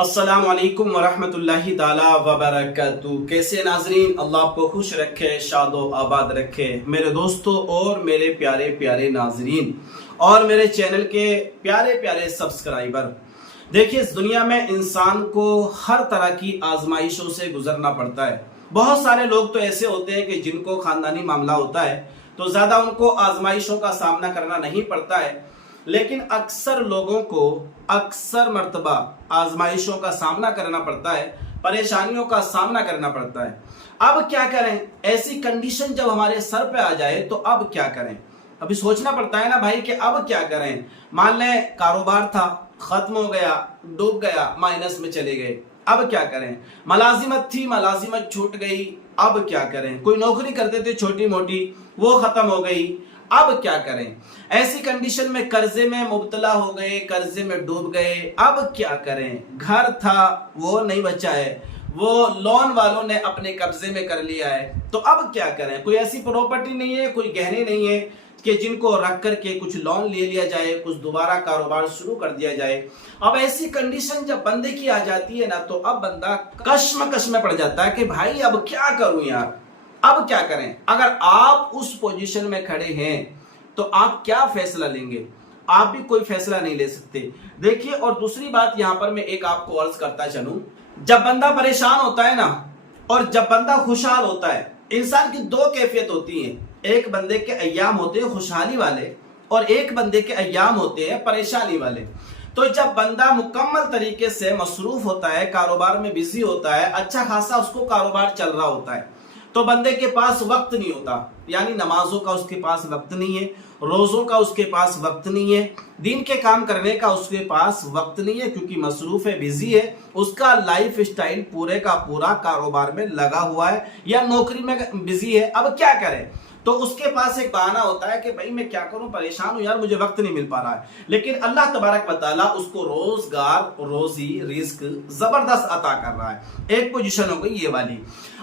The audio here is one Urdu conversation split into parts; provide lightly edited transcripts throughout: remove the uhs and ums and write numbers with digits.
السلام علیکم ورحمۃ اللہ تعالی وبرکاتہ۔ کیسے ناظرین، اللہ آپ کو خوش رکھے، شاد و آباد رکھے میرے دوستوں اور میرے پیارے پیارے ناظرین اور میرے چینل کے پیارے پیارے سبسکرائبر۔ دیکھیے، اس دنیا میں انسان کو ہر طرح کی آزمائشوں سے گزرنا پڑتا ہے۔ بہت سارے لوگ تو ایسے ہوتے ہیں کہ جن کو خاندانی معاملہ ہوتا ہے تو زیادہ ان کو آزمائشوں کا سامنا کرنا نہیں پڑتا ہے، لیکن اکثر لوگوں کو اکثر مرتبہ آزمائشوں کا سامنا کرنا پڑتا ہے، پریشانیوں کا سامنا کرنا پڑتا ہے۔ اب کیا کریں؟ ایسی کنڈیشن جب ہمارے سر پہ آ جائے تو اب کیا کریں؟ ابھی سوچنا پڑتا ہے نا بھائی کہ اب کیا کریں۔ مان لیں کاروبار تھا، ختم ہو گیا، ڈوب گیا، مائنس میں چلے گئے، اب کیا کریں؟ ملازمت تھی، ملازمت چھوٹ گئی، اب کیا کریں؟ کوئی نوکری کرتے تھے چھوٹی موٹی، وہ ختم ہو گئی، اب کیا کریں؟ ایسی کنڈیشن میں قرضے میں مبتلا ہو گئے، قرضے میں ڈوب گئے، اب کیا کریں؟ گھر تھا وہ نہیں بچا ہے، وہ لون والوں نے اپنے قبضے میں کر لیا ہے، تو اب کیا کریں؟ کوئی ایسی پراپرٹی نہیں ہے، کوئی گہنے نہیں ہے کہ جن کو رکھ کر کے کچھ لون لے لیا جائے، کچھ دوبارہ کاروبار شروع کر دیا جائے۔ اب ایسی کنڈیشن جب بندے کی آ جاتی ہے نا تو اب بندہ کشمکش میں پڑ جاتا ہے کہ بھائی اب کیا کروں یار، اب کیا کریں؟ اگر آپ اس پوزیشن میں کھڑے ہیں تو آپ کیا فیصلہ لیں گے؟ آپ بھی کوئی فیصلہ نہیں لے سکتے۔ دیکھیے، اور دوسری بات یہاں پر میں ایک آپ کو عرض کرتا چلوں، جب بندہ پریشان ہوتا ہے نا اور جب بندہ خوشحال ہوتا ہے، انسان کی دو کیفیت ہوتی ہیں۔ ایک بندے کے ایام ہوتے ہیں خوشحالی والے اور ایک بندے کے ایام ہوتے ہیں پریشانی والے۔ تو جب بندہ مکمل طریقے سے مصروف ہوتا ہے، کاروبار میں بزی ہوتا ہے، اچھا خاصا اس کو کاروبار چل رہا ہوتا ہے، تو بندے کے پاس وقت نہیں ہوتا، یعنی نمازوں کا اس کے پاس وقت نہیں ہے، روزوں کا اس کے پاس وقت نہیں ہے، دین کے کام کرنے کا اس کے پاس وقت نہیں ہے، کیونکہ مصروف ہے، بزی ہے، اس کا لائف سٹائل پورے کا پورا کاروبار میں لگا ہوا ہے یا نوکری میں بزی ہے۔ اب کیا کرے؟ تو اس کے پاس ایک بہانہ ہوتا ہے کہ بھائی میں کیا کروں، پریشان ہوں یار، مجھے وقت نہیں مل پا رہا ہے۔ لیکن اللہ تبارک و تعالیٰ اس کو روزگار، روزی، رزق زبردست عطا کر رہا ہے۔ ایک پوزیشن ہو گئی یہ والی۔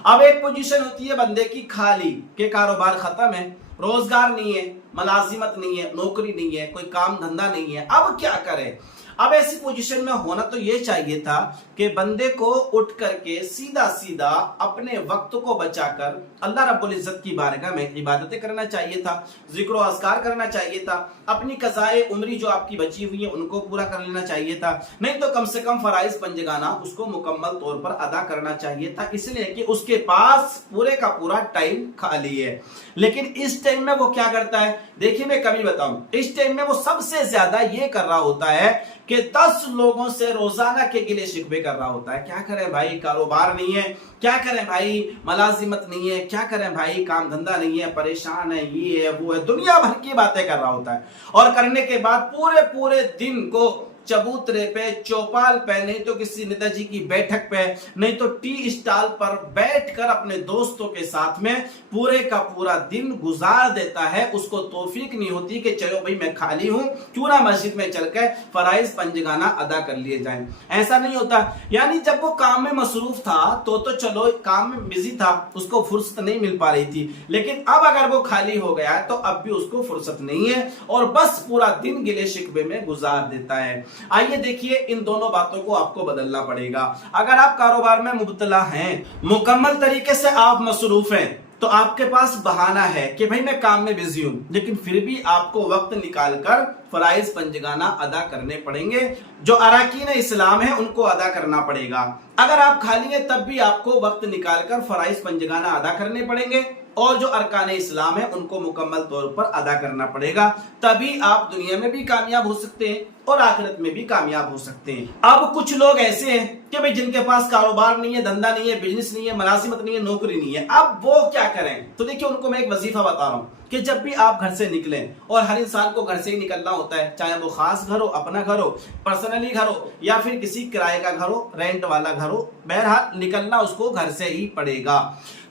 اب ایک پوزیشن ہوتی ہے بندے کی خالی، کہ کاروبار ختم ہے، روزگار نہیں ہے، ملازمت نہیں ہے، نوکری نہیں ہے، کوئی کام دھندا نہیں ہے، اب کیا کرے؟ اب ایسی پوزیشن میں ہونا تو یہ چاہیے تھا کہ بندے کو اٹھ کر کے سیدھا سیدھا اپنے وقت کو بچا کر اللہ رب العزت کی بارگاہ میں عبادتیں کرنا چاہیے تھا، ذکر و اذکار کرنا چاہیے تھا، اپنی قضائے عمری جو آپ کی بچی ہوئی ہیں ان کو پورا کر لینا چاہیے تھا، نہیں تو کم سے کم فرائض پنجگانہ اس کو مکمل طور پر ادا کرنا چاہیے تھا، اس لیے کہ اس کے پاس پورے کا پورا ٹائم خالی ہے۔ لیکن اس ٹائم میں وہ کیا کرتا ہے؟ دیکھیے میں کبھی بتاؤں، اس ٹائم میں وہ سب سے زیادہ یہ کر رہا ہوتا ہے کہ 10 لوگوں سے روزانہ کے گلے شکوے کر رہا ہوتا ہے۔ کیا کریں بھائی، کاروبار نہیں ہے، کیا کریں بھائی، ملازمت نہیں ہے، کیا کریں بھائی، کام دھندا نہیں ہے، پریشان ہے، یہ ہے وہ ہے، دنیا بھر کی باتیں کر رہا ہوتا ہے۔ اور کرنے کے بعد پورے دن کو چبوترے پہ، چوپال پہ، نہیں تو کسی نیتا جی کی بیٹھک پہ، نہیں تو ٹی اسٹال پر بیٹھ کر اپنے دوستوں کے ساتھ میں پورے کا پورا دن گزار دیتا ہے۔ اس کو توفیق نہیں ہوتی کہ چلو بھائی میں خالی ہوں، کیوں نہ مسجد میں چل کے فرائض پنجگانہ ادا کر لیے جائیں۔ ایسا نہیں ہوتا، یعنی جب وہ کام میں مصروف تھا تو چلو کام میں بزی تھا، اس کو فرصت نہیں مل پا رہی تھی، لیکن اب اگر وہ خالی ہو گیا تو اب بھی اس کو فرصت نہیں ہے اور بس پورا دن گلے شکوے میں گزار دیتا ہے۔ آئیے دیکھیے، ان دونوں باتوں کو آپ کو بدلنا پڑے گا۔ اگر آپ کاروبار میں مبتلا ہیں، مکمل طریقے سے آپ مصروف ہیں، تو آپ کے پاس بہانہ ہے کہ بھائی میں کام میں بزی ہوں، لیکن پھر بھی آپ کو وقت نکال کر فرائض پنجگانہ ادا کرنے پڑیں گے، جو اراکین اسلام ہیں ان کو ادا کرنا پڑے گا۔ اگر آپ خالی ہیں تب بھی آپ کو وقت نکال کر فرائض پنجگانہ ادا کرنے پڑیں گے، اور جو ارکان اسلام ہیں ان کو مکمل طور پر ادا کرنا پڑے گا، تبھی آپ دنیا میں بھی کامیاب ہو سکتے ہیں اور آخرت میں بھی کامیاب ہو سکتے ہیں۔ اب کچھ لوگ ایسے ہیں کہ بھئی جن کے پاس کاروبار نہیں ہے، دھندا نہیں ہے، بزنس نہیں ہے، ملازمت نہیں ہے، نوکری نہیں ہے، اب وہ کیا کریں؟ تو دیکھیں، ان کو میں ایک وظیفہ بتا رہا ہوں کہ جب بھی آپ گھر سے نکلیں، اور ہر انسان کو گھر سے ہی نکلنا ہوتا ہے، چاہے وہ خاص گھر ہو، اپنا گھر ہو، پرسنلی گھر ہو، یا پھر کسی کرائے کا گھر ہو، رینٹ والا گھر ہو، بہرحال نکلنا اس کو گھر سے ہی پڑے گا۔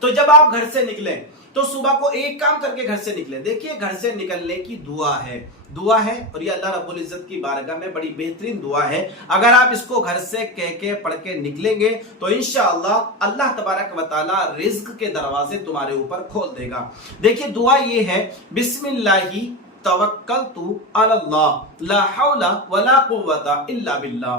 تو جب آپ گھر سے نکلیں تو صبح کو ایک کام کر کے گھر سے نکلیں۔ دیکھیے، گھر سے نکلنے کی دعا ہے اور یہ اللہ رب العزت کی بارگاہ میں بڑی بہترین دعا ہے۔ اگر آپ اس کو گھر سے کہہ کے پڑھ کے نکلیں گے تو انشاءاللہ اللہ تبارک و تعالی رزق کے دروازے تمہارے اوپر کھول دے گا۔ دیکھیے، دعا یہ ہے، بسم اللہ توکلت علی اللہ لا حول ولا قوت الا باللہ۔